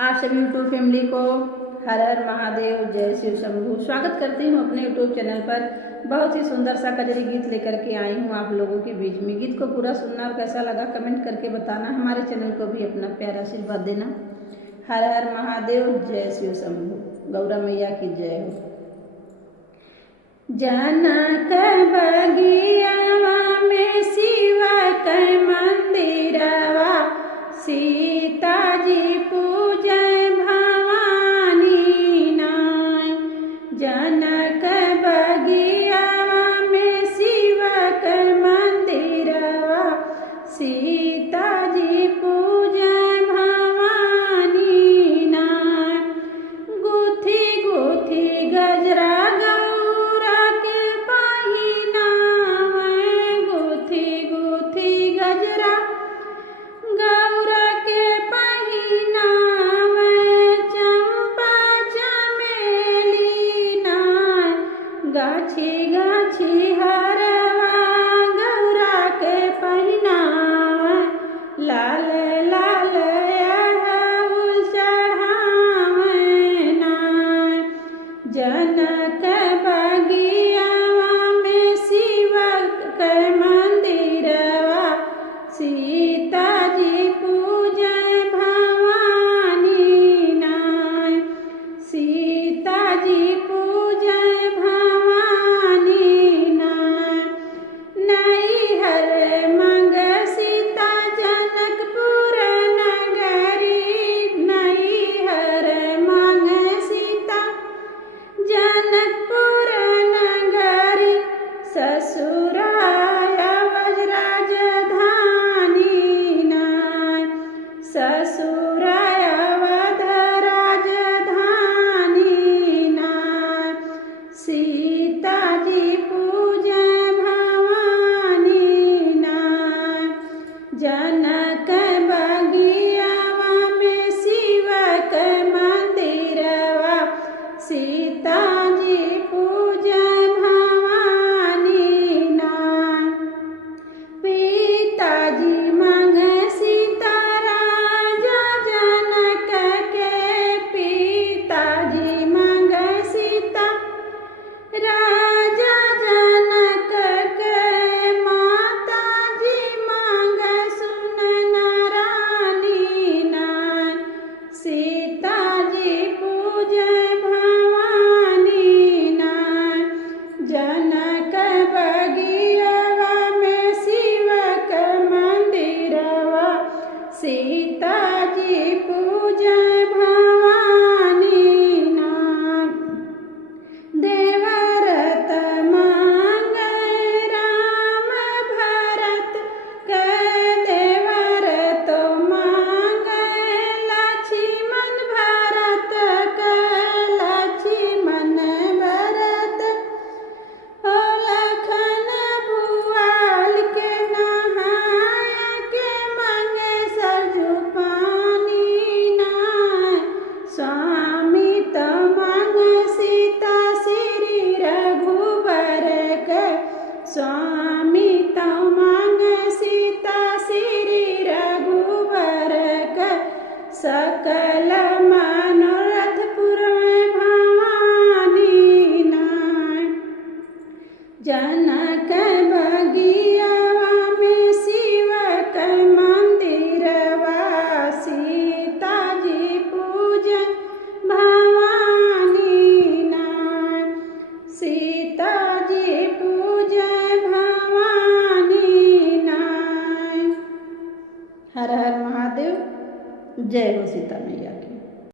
आप सभी YouTube family को हर हर महादेव, जय शिव शंभू। स्वागत करती हूँ अपने यूट्यूब चैनल पर। बहुत ही सुंदर सा कजरी गीत लेकर के आई हूँ आप लोगों के बीच में। गीत को पूरा सुनना और कैसा लगा कमेंट करके बताना। हमारे चैनल को भी अपना प्यारा आशीर्वाद देना। हर हर महादेव, जय शिव शंभू। गौरा मैया की जय हो। जनक बगियावा में शिव के मंदिरवा, सीता जी पूजय भवानी नाय। जनक बगियावा में शिव के मंदिरवा, सीता जी पूजय भवानी नाय। गुथी गुथी गजरा गाछी गाछी हरवा गौरा के पहिनावा, लाल लाल अड़हुल चढ़ावे नाय। जनक बगियावा में शिव के मंदिरवा, सीता जी पूजय भवानी नाय। सीता जी पूजय ससुराया वज्रराजधानी नाय। ससुराया वध राजधानी नाय। सीता जी पूजय भवानी नाय। जनक बगियावा में शिव के मंदिरवा, सीता जी पूजय जनक बगियावा में शिव के मंदिरवा, सीता जी पूजय भवानी नाय। देवरत मांगै राम भरत के, देवरत मांगै लक्ष्मण भरत के, लक्ष्मण भरत लखन भुआल के नहाय के मांगे सरजू पानी नाय। स्वामी तो मांगे सीता श्री रघुबर के, स्वामी तो मांगे सीता श्री रघुबर के, सकल मनोरथ पूर्ण भवानी नाय। जनक बगियावा में शिव के मंदिरवा, सीता जी पूजय भवानी नाय। सीता जी पूजय भवानी नाय। हर हर महादेव, जय हो सीता मैया की।